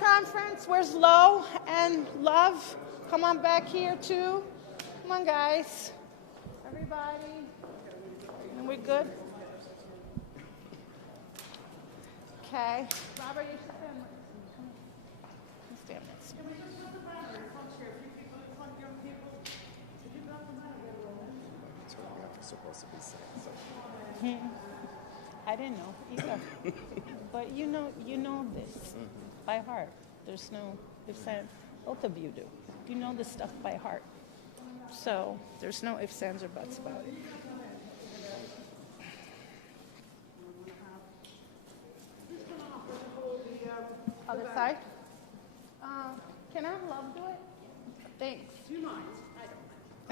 conference. Where's Lo and Love? Come on back here too. Come on, guys. Everybody. And we good? Okay. Robert, you should stand. Stand next. Can we just put the battery? Come here. Three people, come young people. If you got the battery, That's what we're supposed to be saying. So. I didn't know either. But you know this by heart. There's no ifs and both of you do. You know this stuff by heart. So there's no ifs, ands, or buts about it. Other side? Can I have Love do it? Thanks. Do you mind? I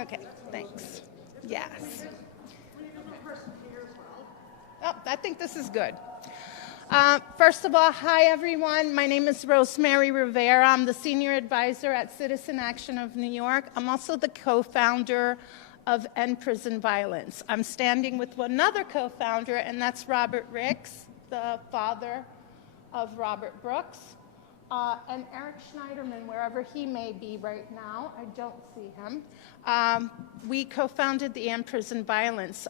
don't. Okay, thanks. Yes. We need another person here as Oh, well. I think this is good. First of all, hi everyone. My name is Rosemary Rivera. I'm the senior advisor at Citizen Action of New York. I'm also the co-founder of End Prison Violence. I'm standing with another co-founder, and that's Robert Ricks, the father of Robert Brooks, and Eric Schneiderman, wherever he may be right now. I don't see him. We co-founded the End Prison Violence.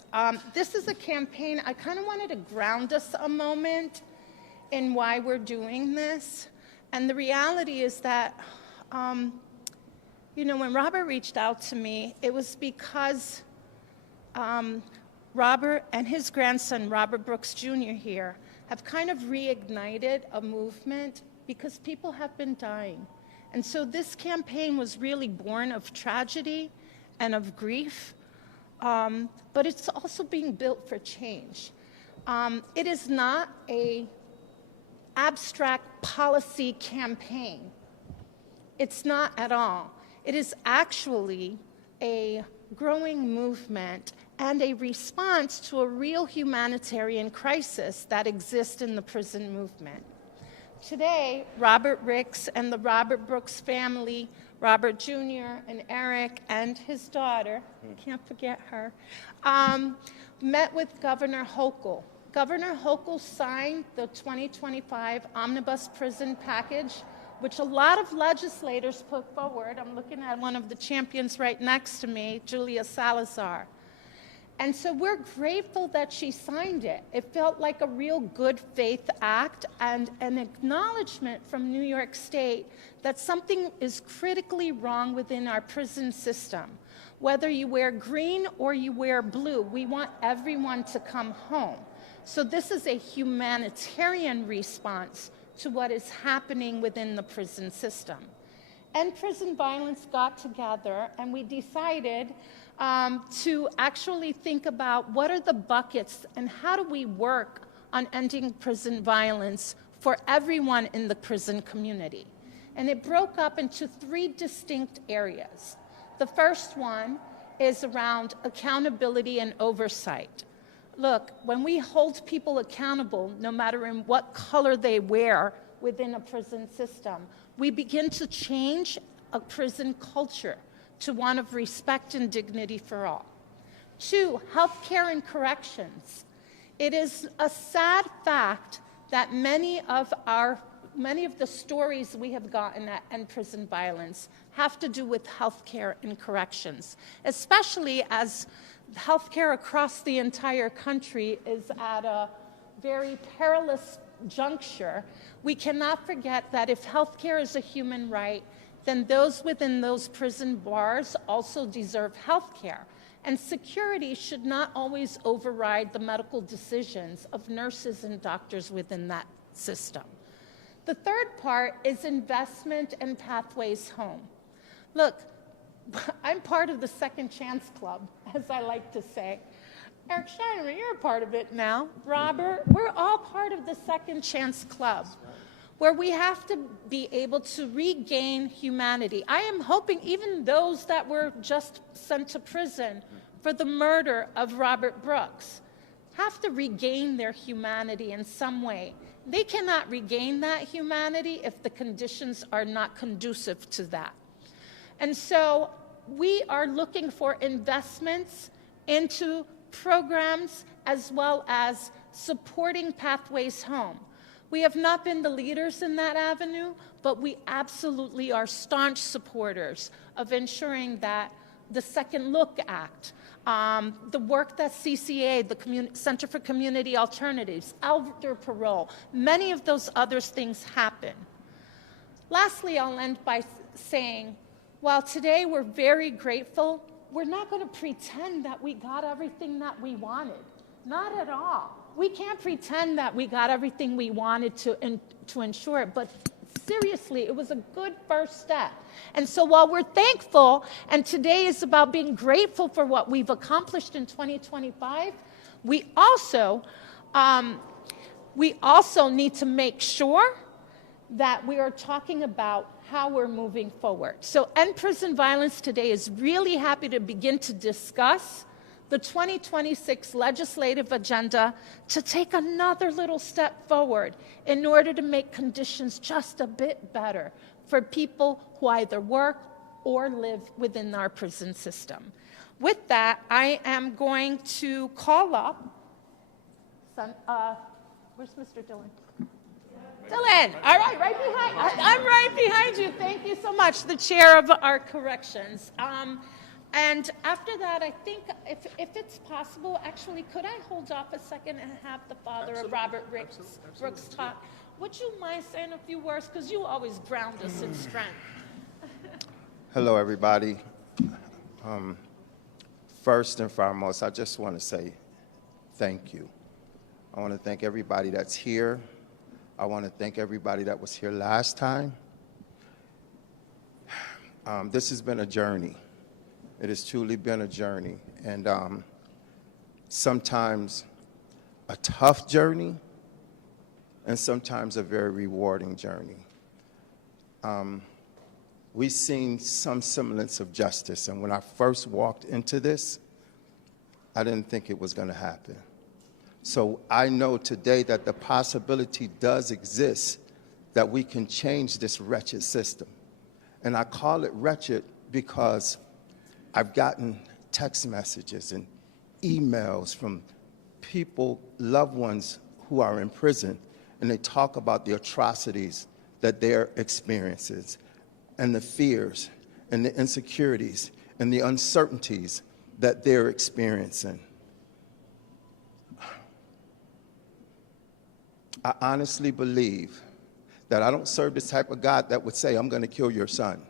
This is a campaign. I kind of wanted to ground us a moment in why we're doing this. And the reality is that, when Robert reached out to me, it was because Robert and his grandson, Robert Brooks Jr. here, have kind of reignited a movement because people have been dying. And so this campaign was really born of tragedy and of grief, but it's also being built for change. It is not an abstract policy campaign. It's not at all. It is actually a growing movement and a response to a real humanitarian crisis that exists in the prison movement. Today, Robert Ricks and the Robert Brooks family, Robert Jr. and Eric and his daughter, can't forget her, met with Governor Hochul. Governor Hochul signed the 2025 Omnibus Prison Package, which a lot of legislators put forward. I'm looking at one of the champions right next to me, Julia Salazar. And so we're grateful that she signed it. It felt like a real good faith act and an acknowledgement from New York State that something is critically wrong within our prison system. Whether you wear green or you wear blue, we want everyone to come home. So this is a humanitarian response to what is happening within the prison system. End Prison Violence got together and we decided to actually think about what are the buckets and how do we work on ending prison violence for everyone in the prison community. And it broke up into 3 distinct areas. The first one is around accountability and oversight. Look, when we hold people accountable, no matter in what color they wear within a prison system, we begin to change a prison culture to one of respect and dignity for all. 2, healthcare and corrections. It is a sad fact that many of the stories we have gotten at End Prison Violence have to do with healthcare and corrections, especially as healthcare across the entire country is at a very perilous juncture. We cannot forget that if healthcare is a human right, then those within those prison bars also deserve health care. And security should not always override the medical decisions of nurses and doctors within that system. The third part is investment and pathways home. Look, I'm part of the Second Chance Club, as I like to say. Eric Schneiderman, you're a part of it now. Robert, we're all part of the Second Chance Club, where we have to be able to regain humanity. I am hoping even those that were just sent to prison for the murder of Robert Brooks have to regain their humanity in some way. They cannot regain that humanity if the conditions are not conducive to that. And so we are looking for investments into programs as well as supporting pathways home. We have not been the leaders in that avenue, but we absolutely are staunch supporters of ensuring that the Second Look Act, the work that CCA, the Center for Community Alternatives, elder parole, many of those other things happen. Lastly, I'll end by saying, while today we're very grateful, we're not going to pretend that we got everything that we wanted. Not at all. We can't pretend that we got everything we wanted to ensure it, but seriously, it was a good first step. And so while we're thankful, and today is about being grateful for what we've accomplished in 2025, we also need to make sure that we are talking about how we're moving forward. So End Prison Violence today is really happy to begin to discuss the 2026 legislative agenda to take another little step forward in order to make conditions just a bit better for people who either work or live within our prison system. With that, I am going to call up, where's Mr. Dillon? Dylan, all right, right behind, I'm right behind you. Thank you so much, the chair of our corrections. And after that, I think if it's possible, actually, could I hold off a second and have the father of Robert Brooks talk? Would you mind saying a few words? Because you always ground us in strength. Hello, everybody. First and foremost, I just want to say thank you. I want to thank everybody that's here. I want to thank everybody that was here last time. This has been a journey. It has truly been a journey, and sometimes a tough journey, and sometimes a very rewarding journey. We've seen some semblance of justice, and when I first walked into this, I didn't think it was going to happen. So I know today that the possibility does exist that we can change this wretched system. And I call it wretched because I've gotten text messages and emails from people, loved ones who are in prison, and they talk about the atrocities that they're experiencing, and the fears and the insecurities and the uncertainties that they're experiencing. I honestly believe that I don't serve the type of God that would say, I'm going to kill your son.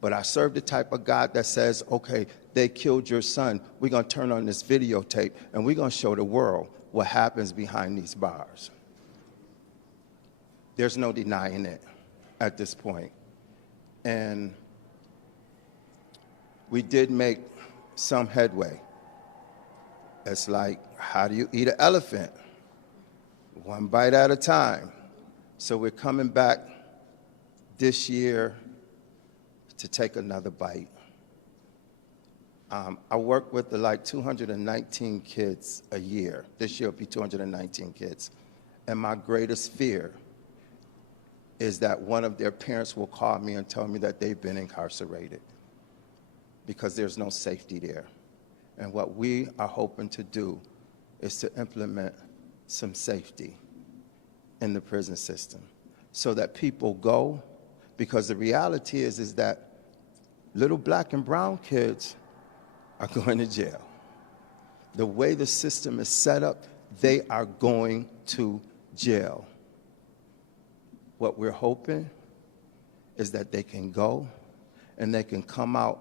But I serve the type of God that says, okay, they killed your son. We're going to turn on this videotape, and we're going to show the world what happens behind these bars. There's no denying it at this point. And we did make some headway. It's like, how do you eat an elephant? One bite at a time. So we're coming back this year to take another bite. I work with like 219 kids a year. This year will be 219 kids. And my greatest fear is that one of their parents will call me and tell me that they've been incarcerated because there's no safety there. And what we are hoping to do is to implement some safety in the prison system so that people go, because the reality is that little black and brown kids are going to jail. The way the system is set up, they are going to jail. What we're hoping is that they can go and they can come out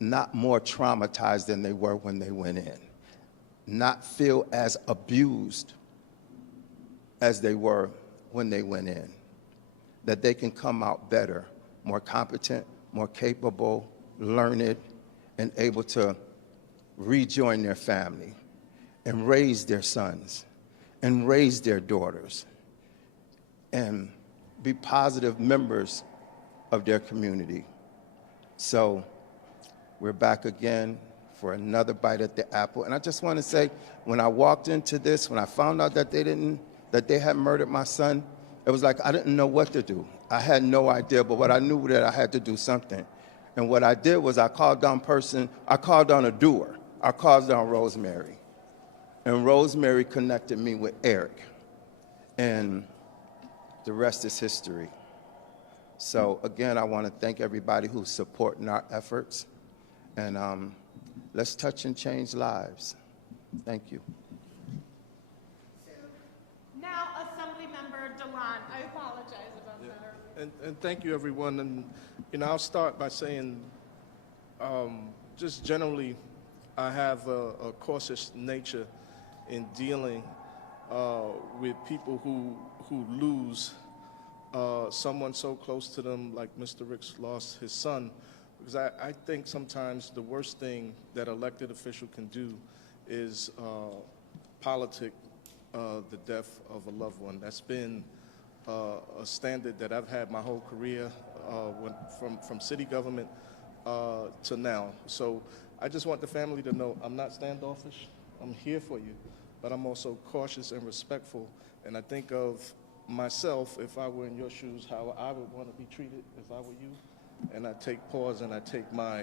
not more traumatized than they were when they went in, not feel as abused as they were when they went in, that they can come out better, more competent, more capable, learned, and able to rejoin their family and raise their sons and raise their daughters and be positive members of their community. So we're back again for another bite at the apple. And I just want to say, when I walked into this, when I found out that they had murdered my son, it was like I didn't know what to do. I had no idea, but what I knew that I had to do something. And what I did was I called down a doer. I called down Rosemary. And Rosemary connected me with Eric. And the rest is history. So again, I want to thank everybody who's supporting our efforts. And let's touch and change lives. Thank you. Now, Assemblymember DeLon, I apologize about that. And thank you, everyone. And I'll start by saying, just generally, I have a cautious nature in dealing with people who lose someone so close to them, like Mr. Ricks lost his son, because I think sometimes the worst thing that elected official can do is politic the death of a loved one. That's been a standard that I've had my whole career, from city government to now. So I just want the family to know I'm not standoffish. I'm here for you, but I'm also cautious and respectful. And I think of myself, if I were in your shoes, how I would want to be treated if I were you. And I take pause and I take my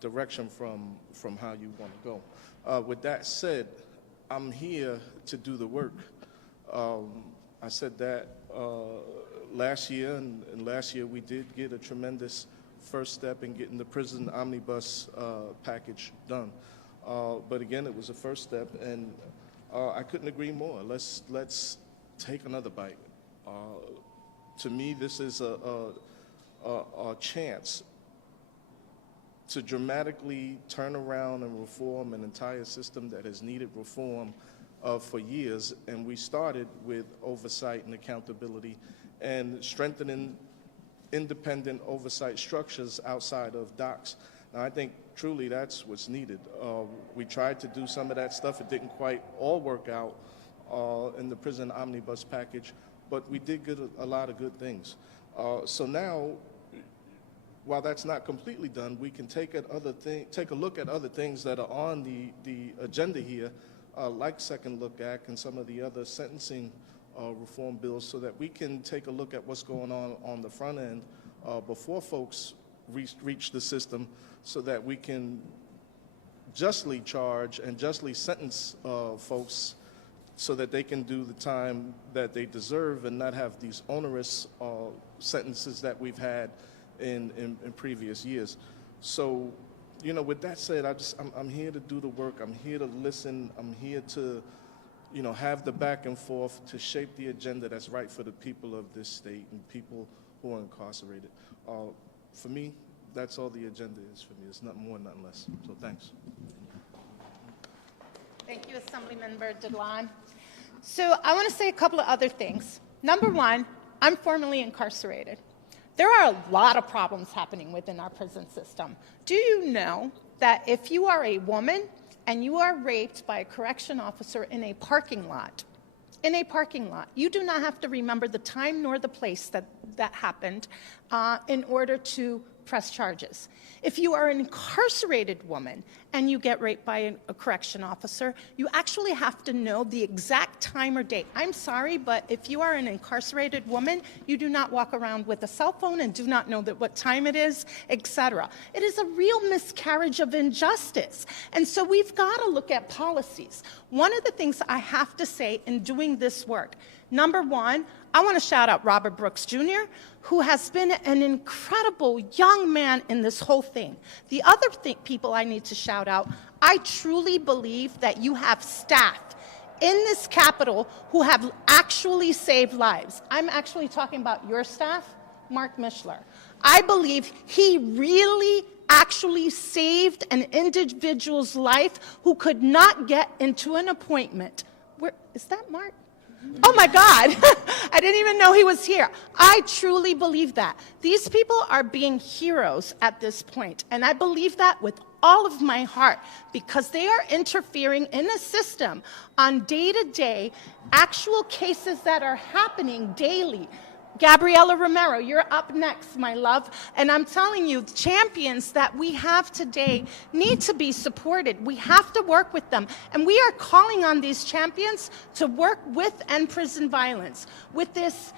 direction from how you want to go. With that said, I'm here to do the work. I said that last year, and last year we did get a tremendous first step in getting the prison omnibus package done. But again, it was a first step, and I couldn't agree more. Let's take another bite. To me, this is a chance to dramatically turn around and reform an entire system that has needed reform for years. And we started with oversight and accountability and strengthening independent oversight structures outside of docs. Now, I think truly that's what's needed. We tried to do some of that stuff. It didn't quite all work out in the prison omnibus package, but we did get a lot of good things. So now, while that's not completely done, we can take a look at other things that are on the agenda here, like Second Look Act and some of the other sentencing reform bills, so that we can take a look at what's going on the front end before folks reach the system, so that we can justly charge and justly sentence folks so that they can do the time that they deserve and not have these onerous sentences that we've had in previous years. So, with that said, I'm here to do the work. I'm here to listen. I'm here to, have the back and forth to shape the agenda that's right for the people of this state and people who are incarcerated. For me, that's all the agenda is for me. It's nothing more, nothing less. So thanks. Thank you, Assemblymember DeLon. So I want to say a couple of other things. Number one, I'm formerly incarcerated. There are a lot of problems happening within our prison system. Do you know that if you are a woman and you are raped by a correction officer in a parking lot, you do not have to remember the time nor the place that happened in order to press charges. If you are an incarcerated woman and you get raped by a correction officer, you actually have to know the exact time or date. I'm sorry, but if you are an incarcerated woman, you do not walk around with a cell phone and do not know what time it is, etc. It is a real miscarriage of injustice. And so we've got to look at policies. One of the things I have to say in doing this work, number one, I want to shout out Robert Brooks Jr., who has been an incredible young man in this whole thing. The other people I need to shout out, I truly believe that you have staff in this Capitol who have actually saved lives. I'm actually talking about your staff, Mark Mishler. I believe he really actually saved an individual's life who could not get into an appointment. Is that Mark? Oh my God, I didn't even know he was here. I truly believe that. These people are being heroes at this point, and I believe that with all of my heart, because they are interfering in a system on day-to-day, actual cases that are happening daily. Gabriela Romero, you're up next, my love. And I'm telling you, the champions that we have today need to be supported. We have to work with them. And we are calling on these champions to work with end prison violence, with this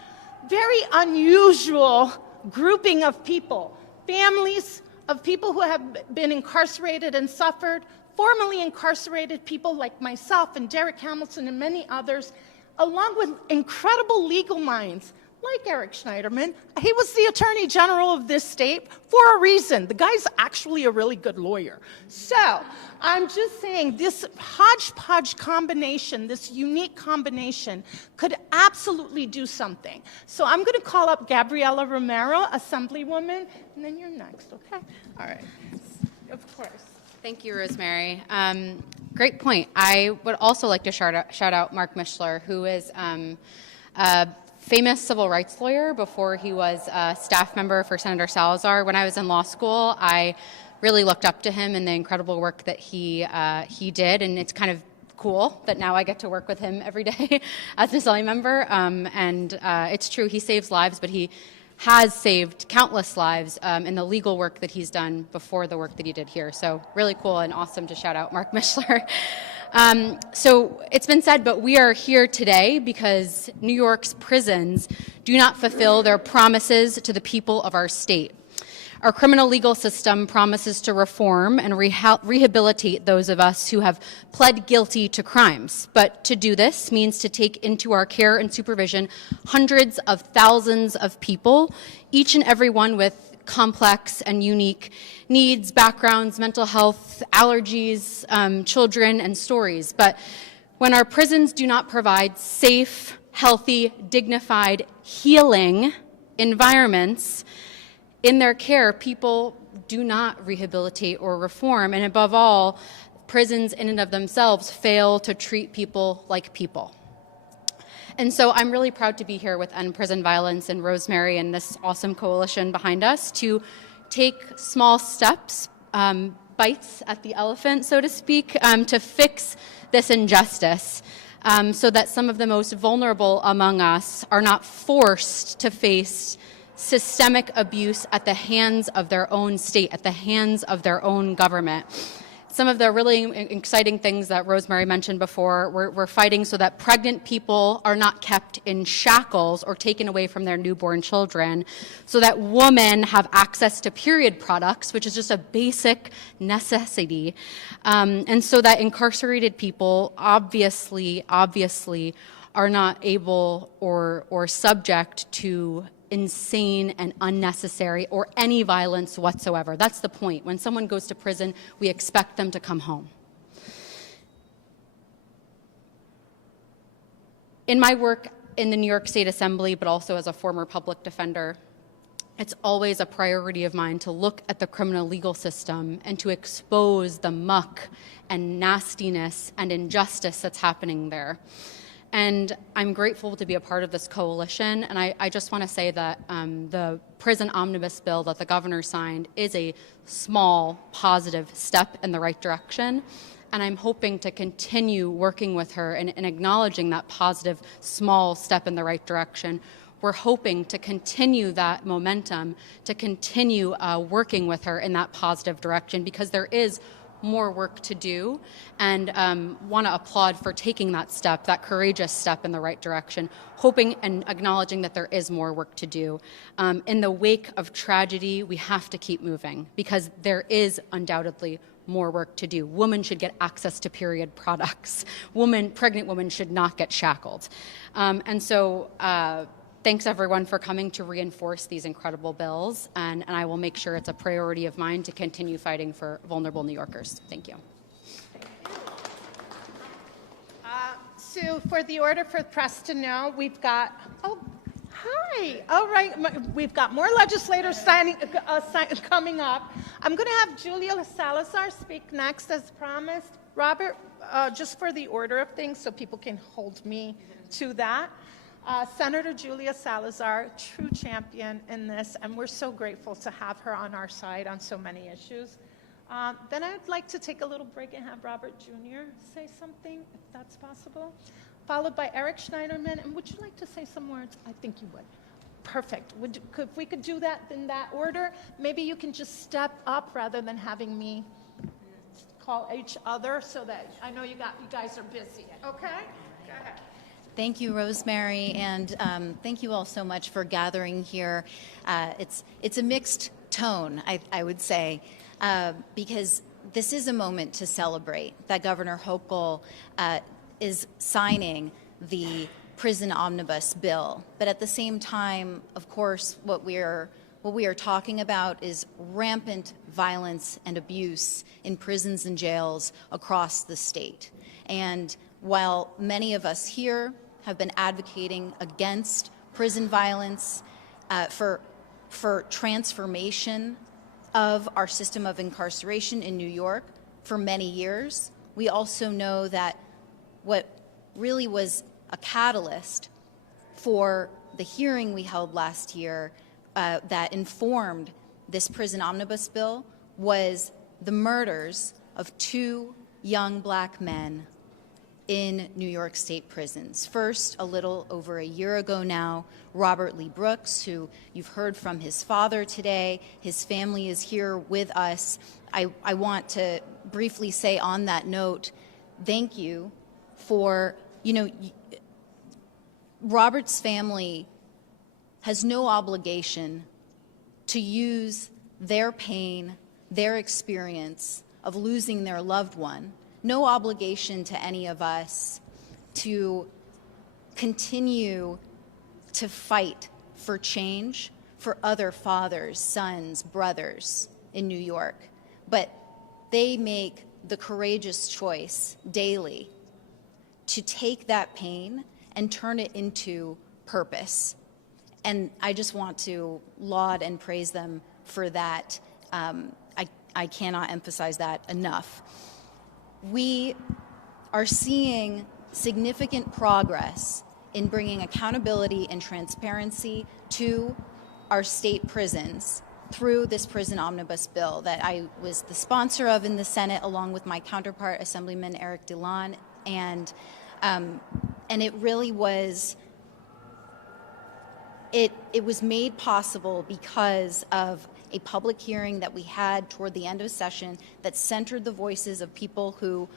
very unusual grouping of people, families of people who have been incarcerated and suffered, formerly incarcerated people like myself and Derek Hamilton and many others. along with incredible legal minds like Eric Schneiderman. He was the Attorney General of this state for a reason. The guy's actually a really good lawyer. So I'm just saying this hodgepodge combination, this unique combination, could absolutely do something. So I'm going to call up Gabriela Romero, Assemblywoman, and then you're next, okay? All right. Of course. Thank you, Rosemary. Great point. I would also like to shout out Mark Mishler, who is a famous civil rights lawyer before he was a staff member for Senator Salazar. When I was in law school, I really looked up to him and the incredible work that he did, and it's kind of cool that now I get to work with him every day as an assembly member. It's true, he saves lives, but he has saved countless lives in the legal work that he's done before the work that he did here. So really cool and awesome to shout out Mark Mishler. So it's been said, but we are here today because New York's prisons do not fulfill their promises to the people of our state. Our criminal legal system promises to reform and rehabilitate those of us who have pled guilty to crimes. But to do this means to take into our care and supervision hundreds of thousands of people, each and every one with complex and unique needs, backgrounds, mental health, allergies, children, and stories. But when our prisons do not provide safe, healthy, dignified, healing environments in their care, people do not rehabilitate or reform. And above all, prisons in and of themselves fail to treat people like people. And so I'm really proud to be here with End Prison Violence and Rosemary and this awesome coalition behind us to take small steps, bites at the elephant, so to speak, to fix this injustice so that some of the most vulnerable among us are not forced to face systemic abuse at the hands of their own state, at the hands of their own government. Some of the really exciting things that Rosemary mentioned before, we're fighting so that pregnant people are not kept in shackles or taken away from their newborn children, so that women have access to period products, which is just a basic necessity, and so that incarcerated people obviously are not able or subject to insane and unnecessary or any violence whatsoever. That's the point. When someone goes to prison, we expect them to come home. In my work in the New York State Assembly, but also as a former public defender, it's always a priority of mine to look at the criminal legal system and to expose the muck and nastiness and injustice that's happening there. And I'm grateful to be a part of this coalition, and I just want to say that the prison omnibus bill that the governor signed is a small, positive step in the right direction, and I'm hoping to continue working with her and acknowledging that positive, small step in the right direction. We're hoping to continue that momentum, to continue working with her in that positive direction, because there is more work to do, and want to applaud for taking that step, that courageous step in the right direction, hoping and acknowledging that there is more work to do. In the wake of tragedy, we have to keep moving, because there is undoubtedly more work to do. Women should get access to period products. Pregnant women should not get shackled. Thanks everyone for coming to reinforce these incredible bills, and I will make sure it's a priority of mine to continue fighting for vulnerable New Yorkers. Thank you. So for the order for press to know, we've got, hi, all right, we've got more legislators coming up. I'm going to have Julia Salazar speak next as promised. Robert, just for the order of things so people can hold me to that. Senator Julia Salazar, true champion in this, and we're so grateful to have her on our side on so many issues. Then I'd like to take a little break and have Robert Jr. say something, if that's possible, followed by Eric Schneiderman. And would you like to say some words? I think you would. Perfect. If we could do that in that order, maybe you can just step up rather than having me call each other, so that I know you guys are busy. Okay? Go ahead. Thank you, Rosemary, and thank you all so much for gathering here. It's a mixed tone, I would say, because this is a moment to celebrate that Governor Hochul is signing the prison omnibus bill. But at the same time, of course, what we are talking about is rampant violence and abuse in prisons and jails across the state. And while many of us here have been advocating against prison violence, for transformation of our system of incarceration in New York for many years, we also know that what really was a catalyst for the hearing we held last year that informed this prison omnibus bill was the murders of 2 young black men in New York State prisons. First, a little over a year ago now, Robert Lee Brooks, who you've heard from his father today. His family is here with us. I want to briefly say on that note, thank you for, Robert's family has no obligation to use their pain, their experience of losing their loved one, no obligation to any of us to continue to fight for change for other fathers, sons, brothers in New York. But they make the courageous choice daily to take that pain and turn it into purpose. And I just want to laud and praise them for that. I cannot emphasize that enough. We are seeing significant progress in bringing accountability and transparency to our state prisons through this prison omnibus bill that I was the sponsor of in the Senate, along with my counterpart, Assemblyman Eric DeLon, and it really was. It was made possible because of a public hearing that we had toward the end of session that centered the voices of people who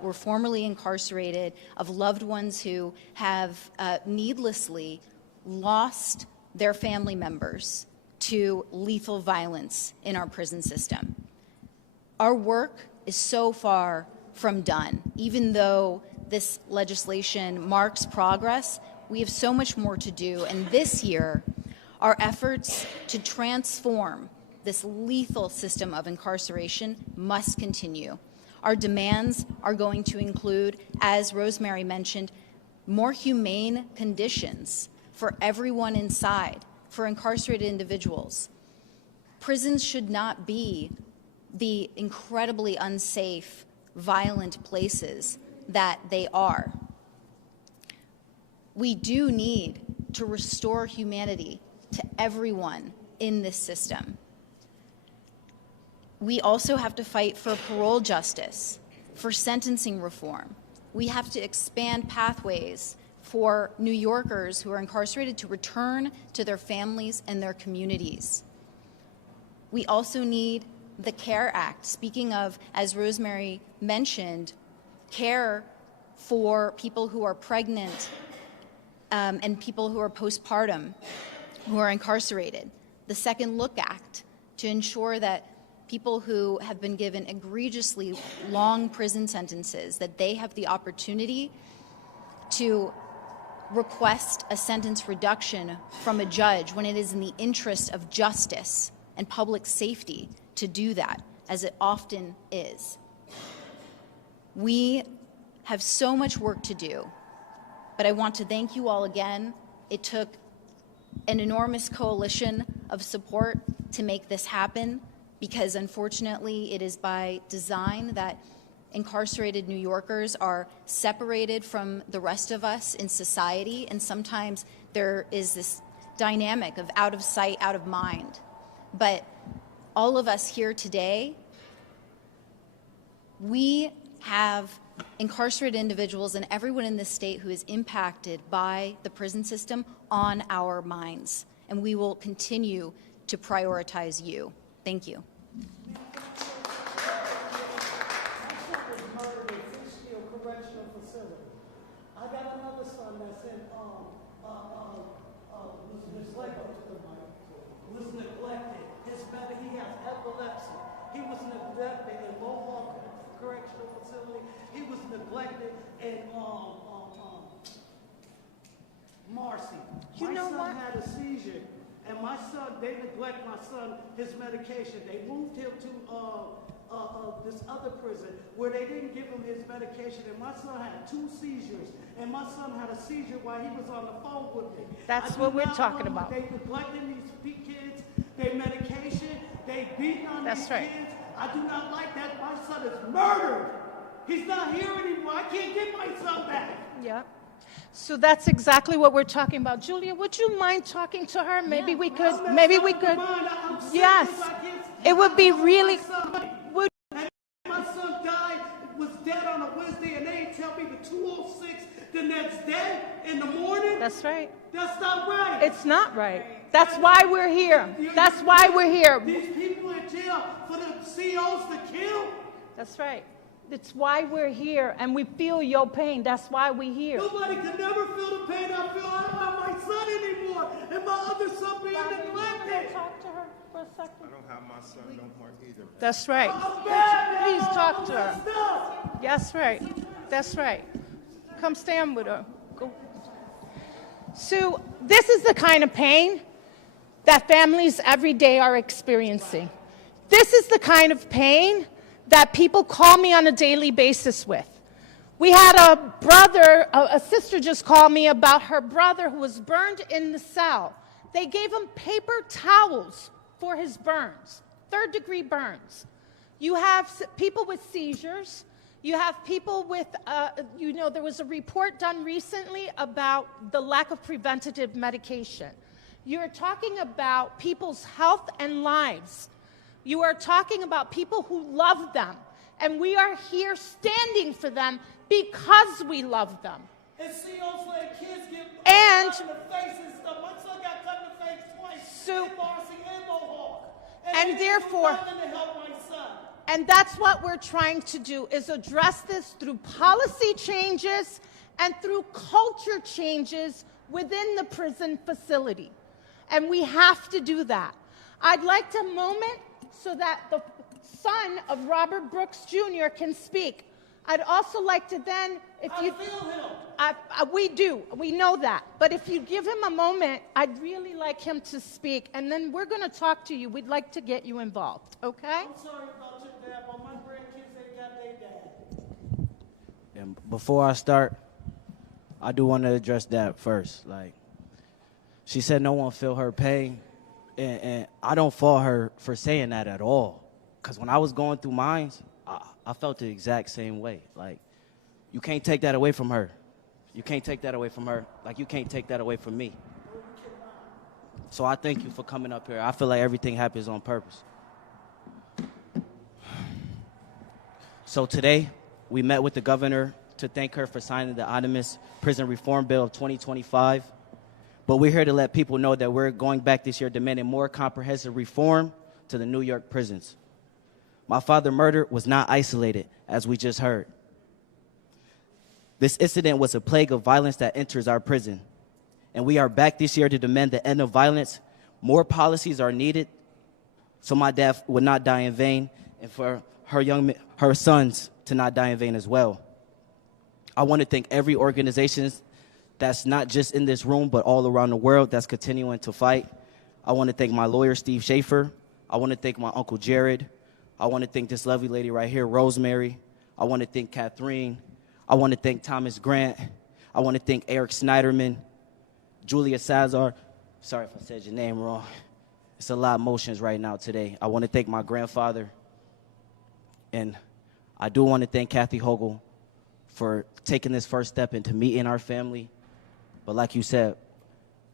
were formerly incarcerated, of loved ones who have needlessly lost their family members to lethal violence in our prison system. Our work is so far from done. Even though this legislation marks progress, we have so much more to do. And this year, our efforts to transform this lethal system of incarceration must continue. Our demands are going to include, as Rosemary mentioned, more humane conditions for everyone inside, for incarcerated individuals. Prisons should not be the incredibly unsafe, violent places that they are. We do need to restore humanity to everyone in this system. We also have to fight for parole justice, for sentencing reform. We have to expand pathways for New Yorkers who are incarcerated to return to their families and their communities. We also need the CARE Act. Speaking of, as Rosemary mentioned, care for people who are pregnant and people who are postpartum, who are incarcerated. The Second Look Act, to ensure that people who have been given egregiously long prison sentences, that they have the opportunity to request a sentence reduction from a judge when it is in the interest of justice and public safety to do that, as it often is. We have so much work to do, but I want to thank you all again. It took an enormous coalition of support to make this happen, because unfortunately it is by design that incarcerated New Yorkers are separated from the rest of us in society, and sometimes there is this dynamic of out of sight, out of mind. But all of us here today, we have incarcerated individuals and everyone in this state who is impacted by the prison system on our minds, and we will continue to prioritize you. Thank you. I got another son that's in was neglected. His mother, he has epilepsy. He was neglected in Mohawk Correctional Facility. He was neglected in Marcy. You My know son what? had a seizure, and my son, they neglect my son, his medication. They moved him to this other prison where they didn't give him his medication, and my son had 2 seizures, and my son had a seizure while he was on the phone with me. That's I do what we're not talking want- about. They neglecting these kids, their medication, they beating on That's these right. kids. I do not like that. My son is murdered. He's not here anymore. I can't get my son back. Yeah. So that's exactly what we're talking about. Julia, would you mind talking to her? Maybe we could, maybe we could. Yes. It would be really, would, My son died, was dead on a Wednesday, and they ain't tell me the 2:06 the next day in the morning. that's right. That's not right. It's not right. That's why we're here. That's why we're here. These people in jail for the COs to kill. That's right. It's why we're here, and we feel your pain. That's why we're here. Nobody could never feel the pain I feel. I don't have my son anymore, and my other son being neglected. Talk to her for a second. I don't have my son no more either. That's right. I'm bad, man. Please talk to her. I'm messed up. That's right. That's right. Come stand with her. Go. Sue, this is the kind of pain that families every day are experiencing. This is the kind of pain that people call me on a daily basis with. We had a brother, a sister just called me about her brother who was burned in the cell. They gave him paper towels for his burns, 3rd-degree burns. You have people with seizures. You have people with, there was a report done recently about the lack of preventative medication. You're talking about people's health and lives. You are talking about people who love them, and we are here standing for them because we love them. And COs let kids get And- cut in the face and stuff. My son got cut in the face twice. So- in Marcy and Mohawk. And they didn't do therefore- nothing to help my son. And that's what we're trying to do, is address this through policy changes and through culture changes within the prison facility. And we have to do that. I'd like to moment so that the son of Robert Brooks Jr. can speak. I'd also like to then, if I you... feel him. We do. We know that. But if you give him a moment, I'd really like him to speak, and then we're going to talk to you. We'd like to get you involved, okay? I'm sorry about your dad, but my grandkids ain't got their dad. And before I start, I do want to address that first. Like, she said no one feel her pain, and I don't fault her for saying that at all. Because when I was going through mine, I felt the exact same way. Like, you can't take that away from her. You can't take that away from her. Like, you can't take that away from me. So I thank you for coming up here. I feel like everything happens on purpose. So today, we met with the governor to thank her for signing the Omnibus Prison Reform Bill of 2025. But we're here to let people know that we're going back this year demanding more comprehensive reform to the New York prisons. My father's murder was not isolated, as we just heard. This incident was a plague of violence that enters our prison. And we are back this year to demand the end of violence. More policies are needed so my dad would not die in vain, and for her sons to not die in vain as well. I want to thank every organization that's not just in this room, but all around the world that's continuing to fight. I want to thank my lawyer, Steve Schaefer. I want to thank my Uncle Jared. I want to thank this lovely lady right here, Rosemary. I want to thank Catherine. I want to thank Thomas Grant. I want to thank Eric Snyderman, Julia Salazar. Sorry if I said your name wrong. It's a lot of emotions right now today. I want to thank my grandfather. And I do want to thank Kathy Hogle for taking this first step into meeting our family. But like you said,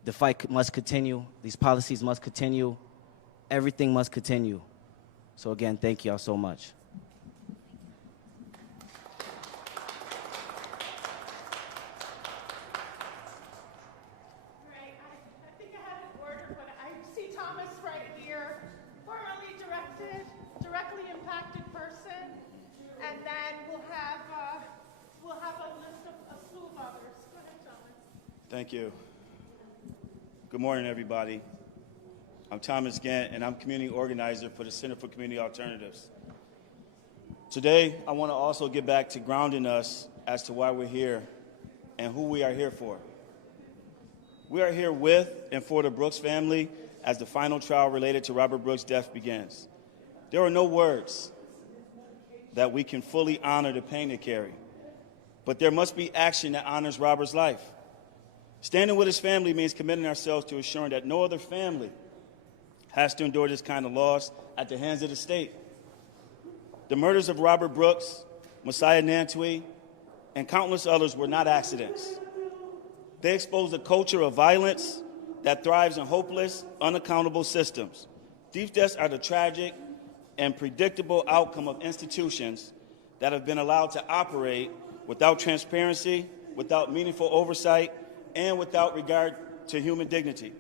the fight must continue. These policies must continue. Everything must continue. So again, thank y'all so much. Right, I think I have an order, but I see Thomas right here, formerly directly impacted person, and then we'll have a list of a slew of others. Go ahead, Thomas. Thank you. Good morning, everybody. I'm Thomas Gant, and I'm community organizer for the Center for Community Alternatives. Today, I want to also get back to grounding us as to why we're here and who we are here for. We are here with and for the Brooks family as the final trial related to Robert Brooks' death begins. There are no words that we can fully honor the pain they carry, but there must be action that honors Robert's life. Standing with his family means committing ourselves to ensuring that no other family has to endure this kind of loss at the hands of the state. The murders of Robert Brooks, Messiah Nantwi, and countless others were not accidents. They exposed a culture of violence that thrives in hopeless, unaccountable systems. These deaths are the tragic and predictable outcome of institutions that have been allowed to operate without transparency, without meaningful oversight, and without regard to human dignity.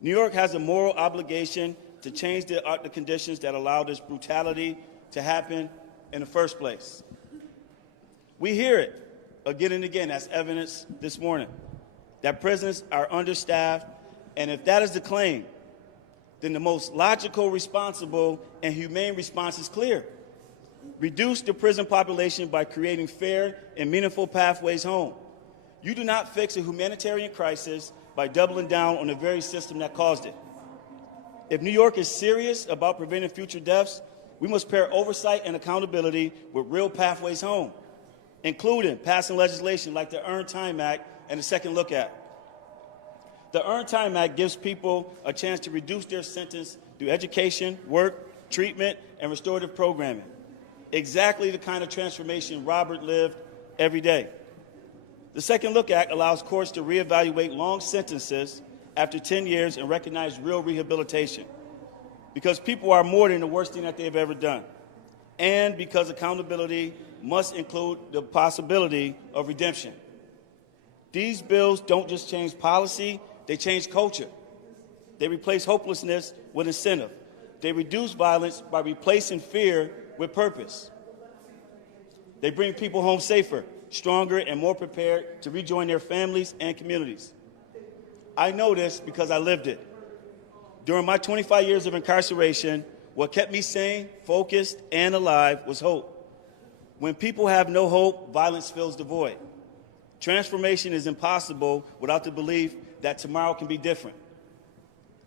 New York has a moral obligation to change the conditions that allow this brutality to happen in the first place. We hear it again and again, as evidence this morning, that prisons are understaffed, and if that is the claim, then the most logical, responsible, and humane response is clear. Reduce the prison population by creating fair and meaningful pathways home. You do not fix a humanitarian crisis by doubling down on the very system that caused it. If New York is serious about preventing future deaths, we must pair oversight and accountability with real pathways home, including passing legislation like the Earned Time Act and the Second Look Act. The Earned Time Act gives people a chance to reduce their sentence through education, work, treatment, and restorative programming. Exactly the kind of transformation Robert lived every day. The Second Look Act allows courts to reevaluate long sentences after 10 years and recognize real rehabilitation, because people are more than the worst thing that they've ever done, and because accountability must include the possibility of redemption. These bills don't just change policy, they change culture. They replace hopelessness with incentive. They reduce violence by replacing fear with purpose. They bring people home safer, stronger, and more prepared to rejoin their families and communities. I know this because I lived it. During my 25 years of incarceration, what kept me sane, focused, and alive was hope. When people have no hope, violence fills the void. Transformation is impossible without the belief that tomorrow can be different.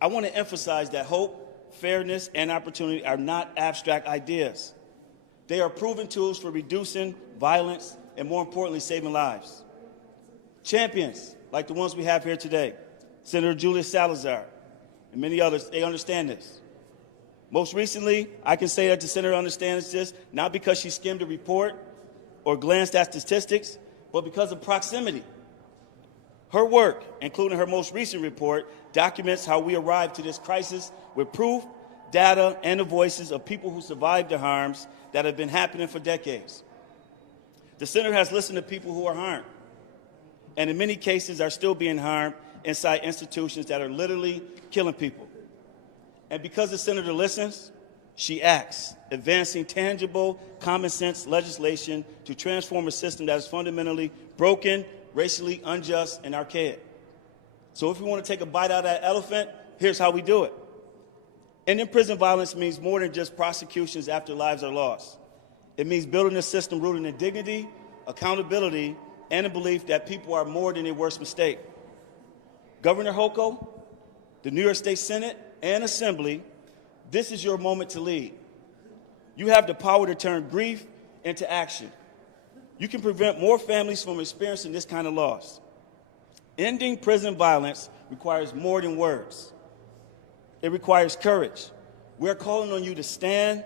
I want to emphasize that hope, fairness, and opportunity are not abstract ideas. They are proven tools for reducing violence and, more importantly, saving lives. Champions like the ones we have here today, Senator Julia Salazar and many others, they understand this. Most recently, I can say that the senator understands this not because she skimmed a report or glanced at statistics, but because of proximity. Her work, including her most recent report, documents how we arrived to this crisis with proof, data, and the voices of people who survived the harms that have been happening for decades. The center has listened to people who are harmed, and in many cases are still being harmed inside institutions that are literally killing people. And because the senator listens, she acts, advancing tangible, common-sense legislation to transform a system that is fundamentally broken, racially unjust, and archaic. So if we want to take a bite out of that elephant, here's how we do it. Ending prison violence means more than just prosecutions after lives are lost. It means building a system rooted in dignity, accountability, and a belief that people are more than their worst mistake. Governor Hochul, the New York State Senate, and Assembly, this is your moment to lead. You have the power to turn grief into action. You can prevent more families from experiencing this kind of loss. Ending prison violence requires more than words. It requires courage. We're calling on you to stand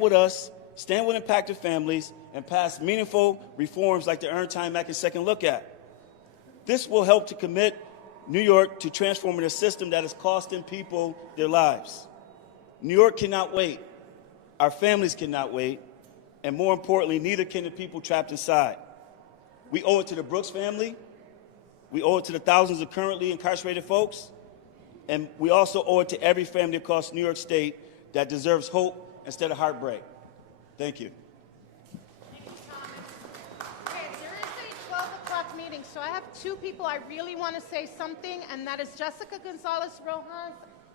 with us, stand with impacted families, and pass meaningful reforms like the Earned Time Act and Second Look Act. This will help to commit New York to transforming a system that is costing people their lives. New York cannot wait. Our families cannot wait. And more importantly, neither can the people trapped inside. We owe it to the Brooks family. We owe it to the thousands of currently incarcerated folks. And we also owe it to every family across New York State that deserves hope instead of heartbreak. Thank you. Thank you, Thomas. Okay, there is a 12 o'clock meeting, so I have two people I really want to say something, and that is Jessica Gonzalez-Rojas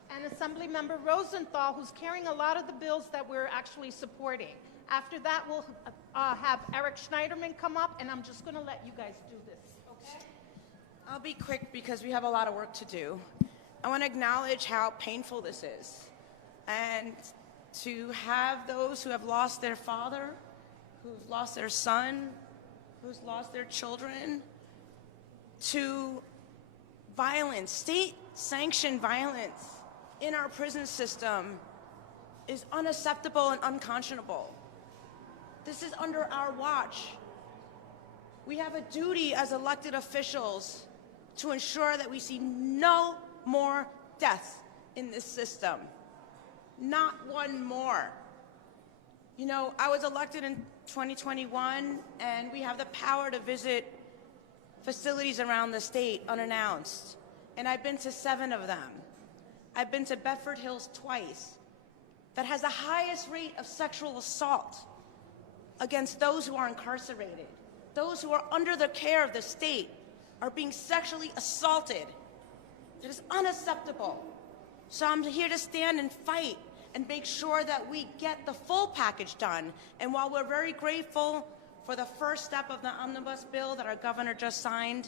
and Assemblymember Rosenthal, who's carrying a lot of the bills that we're actually supporting. After that, we'll have Eric Schneiderman come up, and I'm just going to let you guys do this, okay? I'll be quick because we have a lot of work to do. I want to acknowledge how painful this is. And to have those who have lost their father, who've lost their son, who's lost their children, to violence, state-sanctioned violence in our prison system is unacceptable and unconscionable. This is under our watch. We have a duty as elected officials to ensure that we see no more deaths in this system. Not one more. You know, I was elected in 2021, and we have the power to visit facilities around the state unannounced. And I've been to 7 of them. I've been to Bedford Hills twice, that has the highest rate of sexual assault against those who are incarcerated. Those who are under the care of the state are being sexually assaulted. It is unacceptable. So I'm here to stand and fight and make sure that we get the full package done. And while we're very grateful for the first step of the omnibus bill that our governor just signed,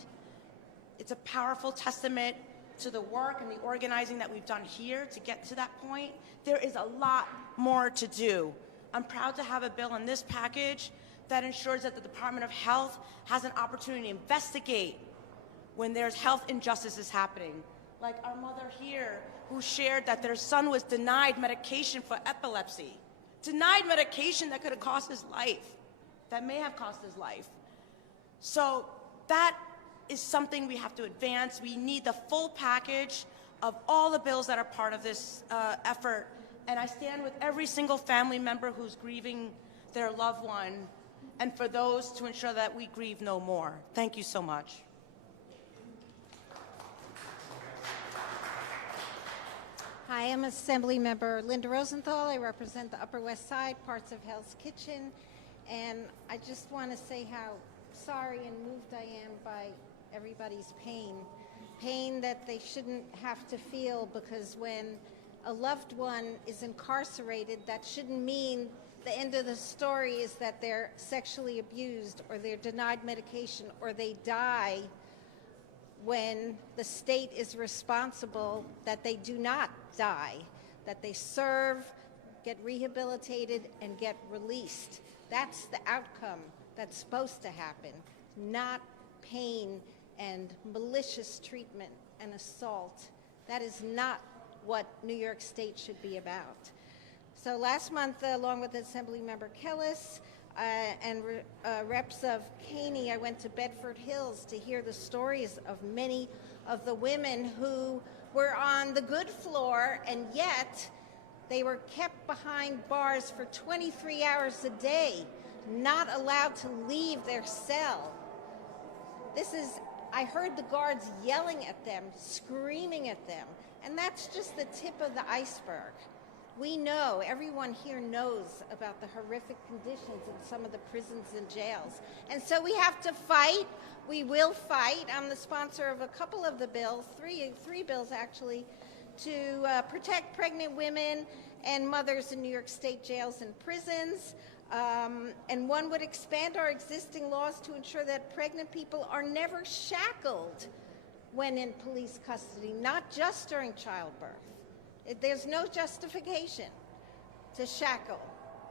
it's a powerful testament to the work and the organizing that we've done here to get to that point. There is a lot more to do. I'm proud to have a bill in this package that ensures that the Department of Health has an opportunity to investigate when there's health injustices happening. Like our mother here who shared that their son was denied medication for epilepsy. Denied medication that could have cost his life, that may have cost his life. So that is something we have to advance. We need the full package of all the bills that are part of this effort. And I stand with every single family member who's grieving their loved one, and for those to ensure that we grieve no more. Thank you so much. Hi, I'm Assembly Member Linda Rosenthal. I represent the Upper West Side, parts of Hell's Kitchen, and I just want to say how sorry and moved I am by everybody's pain that they shouldn't have to feel, because when a loved one is incarcerated, that shouldn't mean the end of the story is that they're sexually abused or they're denied medication or they die. When the state is responsible, that they do not die, that they serve, get rehabilitated, and get released. That's the outcome that's supposed to happen, not pain and malicious treatment and assault. That is not what New York State should be about. So last month, along with Assemblymember Kellis and reps of Caney, I went to Bedford Hills to hear the stories of many of the women who were on the good floor, and yet they were kept behind bars for 23 hours a day, not allowed to leave their cell. I heard the guards yelling at them, screaming at them, and that's just the tip of the iceberg. We know, everyone here knows about the horrific conditions in some of the prisons and jails. And so we have to fight. We will fight. I'm the sponsor of a couple of the bills, three bills actually, to protect pregnant women and mothers in New York State jails and prisons. And one would expand our existing laws to ensure that pregnant people are never shackled when in police custody, not just during childbirth. There's no justification to shackle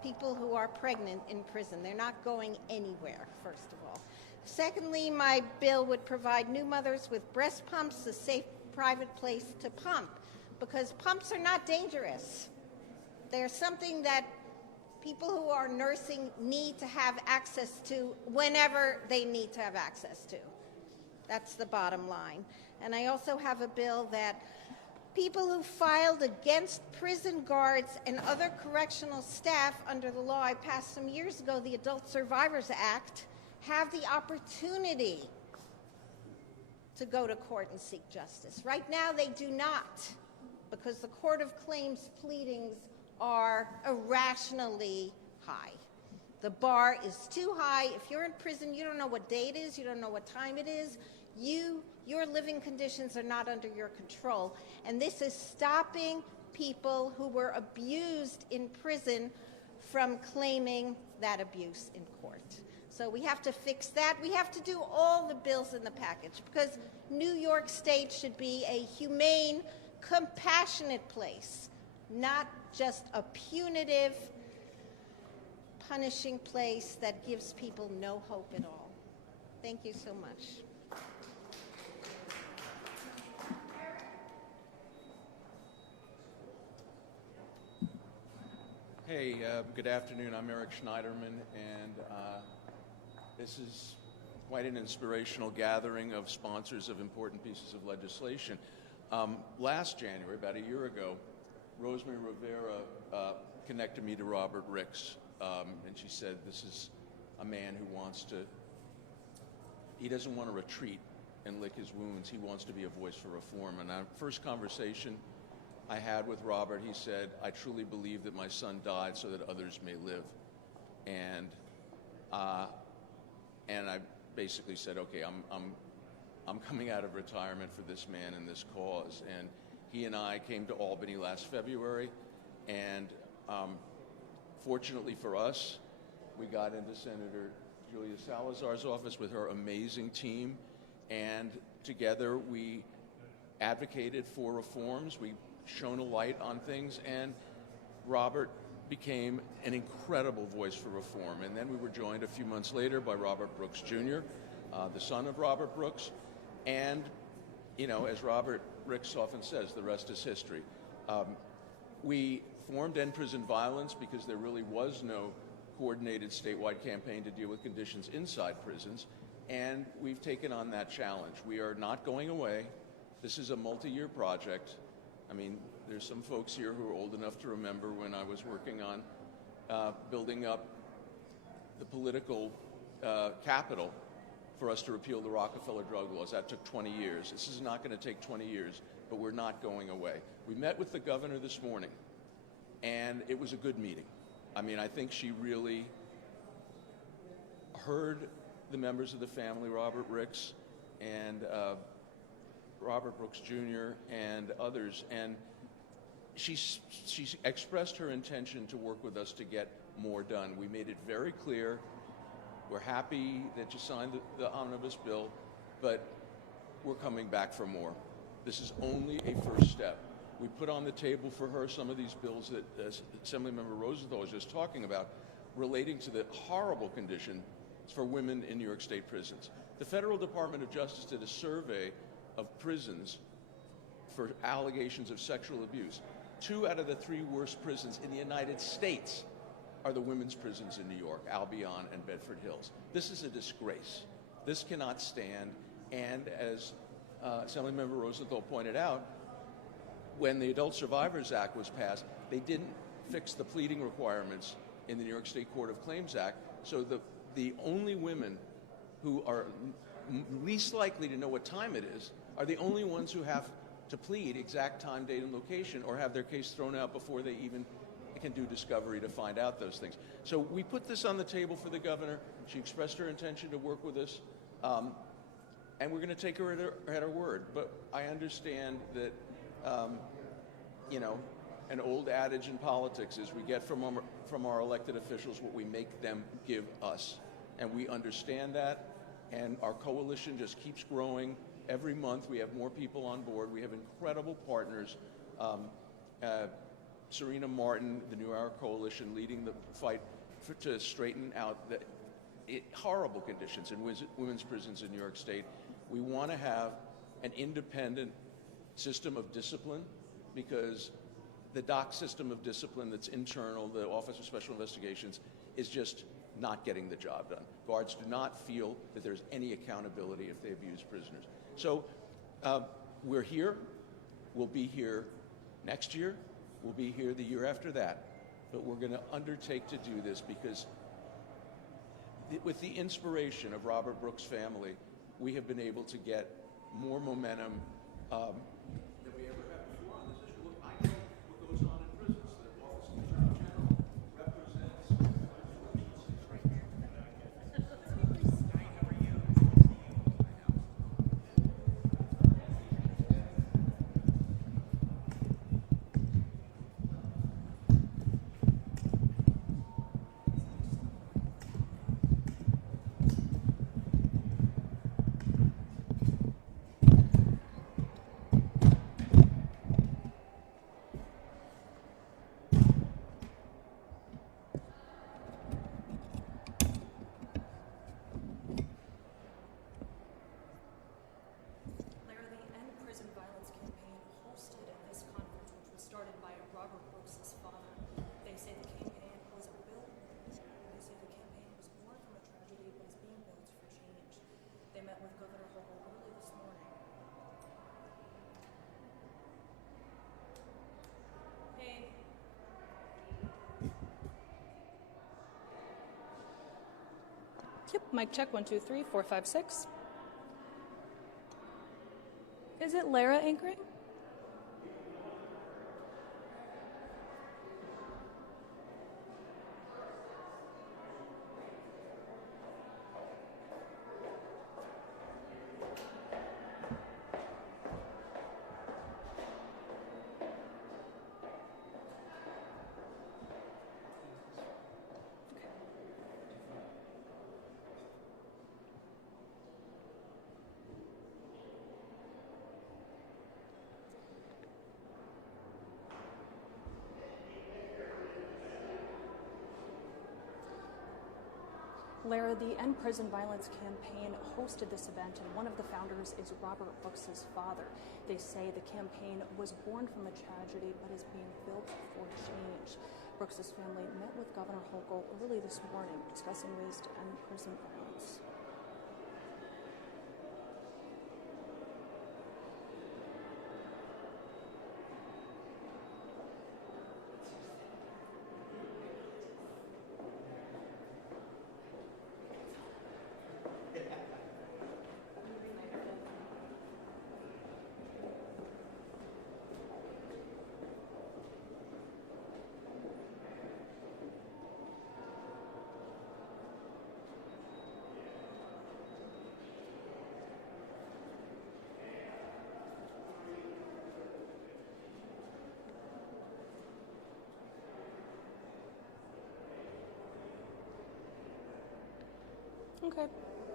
people who are pregnant in prison. They're not going anywhere, first of all. Secondly, my bill would provide new mothers with breast pumps, a safe private place to pump, because pumps are not dangerous. They're something that people who are nursing need to have access to whenever they need to have access to. That's the bottom line. And I also have a bill that people who filed against prison guards and other correctional staff under the law I passed some years ago, the Adult Survivors Act, have the opportunity to go to court and seek justice. Right now they do not, because the Court of Claims pleadings are irrationally high. The bar is too high. If you're in prison, you don't know what day it is, you don't know what time it is. Your living conditions are not under your control. And this is stopping people who were abused in prison from claiming that abuse in court. So we have to fix that. We have to do all the bills in the package because New York State should be a humane, compassionate place, not just a punitive, punishing place that gives people no hope at all. Thank you so much. Hey, good afternoon. I'm Eric Schneiderman, and this is quite an inspirational gathering of sponsors of important pieces of legislation. Last January, about a year ago, Rosemary Rivera connected me to Robert Ricks, and she said, this is a man who he doesn't want to retreat and lick his wounds. He wants to be a voice for reform. And our first conversation I had with Robert, he said, I truly believe that my son died so that others may live. And I basically said, okay, I'm coming out of retirement for this man and this cause. And he and I came to Albany last February, and fortunately for us, we got into Senator Julia Salazar's office with her amazing team, and together we advocated for reforms. We shone a light on things, and Robert became an incredible voice for reform. And then we were joined a few months later by Robert Brooks Jr., the son of Robert Brooks. And, you know, as Robert Ricks often says, the rest is history. We formed End Prison Violence because there really was no coordinated statewide campaign to deal with conditions inside prisons, and we've taken on that challenge. We are not going away. This is a multi-year project. I mean, there's some folks here who are old enough to remember when I was working on building up the political capital for us to repeal the Rockefeller drug laws. That took 20 years. This is not going to take 20 years, but we're not going away. We met with the governor this morning, and it was a good meeting. I mean, I think she really heard the members of the family, Robert Ricks and Robert Brooks Jr. and others, and she expressed her intention to work with us to get more done. We made it very clear. We're happy that you signed the omnibus bill, but we're coming back for more. This is only a first step. We put on the table for her some of these bills that Assemblymember Rosenthal was just talking about, relating to the horrible conditions for women in New York State prisons. The Federal Department of Justice did a survey of prisons for allegations of sexual abuse. 2 out of the 3 worst prisons in the United States are the women's prisons in New York, Albion and Bedford Hills. This is a disgrace. This cannot stand. And as Assemblymember Rosenthal pointed out, when the Adult Survivors Act was passed, they didn't fix the pleading requirements in the New York State Court of Claims Act. So the only women who are least likely to know what time it is are the only ones who have to plead exact time, date, and location, or have their case thrown out before they even can do discovery to find out those things. So we put this on the table for the governor. She expressed her intention to work with us, and we're going to take her at her word. But I understand that, you know, an old adage in politics is we get from our elected officials what we make them give us. And we understand that, and our coalition just keeps growing. Every month we have more people on board. We have incredible partners. Serena Martin, the New Hour Coalition, leading the fight to straighten out the horrible conditions in women's prisons in New York State. We want to have an independent system of discipline, because the DOC system of discipline that's internal, the Office of Special Investigations, is just not getting the job done. Guards do not feel that there's any accountability if they abuse prisoners. So we're here. We'll be here next year. We'll be here the year after that. But we're going to undertake to do this because with the inspiration of Robert Brooks' family, we have been able to get more momentum than we ever have before on this issue. Look, I know what goes on in prisons. The Office of the Attorney General represents... Yep, mic check, 1, 2, 3, 4, 5, 6. Is it Lara anchoring? Lara, the End Prison Violence campaign hosted this event, and one of the founders is Robert Brooks's father. They say the campaign was born from a tragedy, but is being built for change. Brooks's family met with Governor Hochul early this morning, discussing ways to end prison violence. Okay.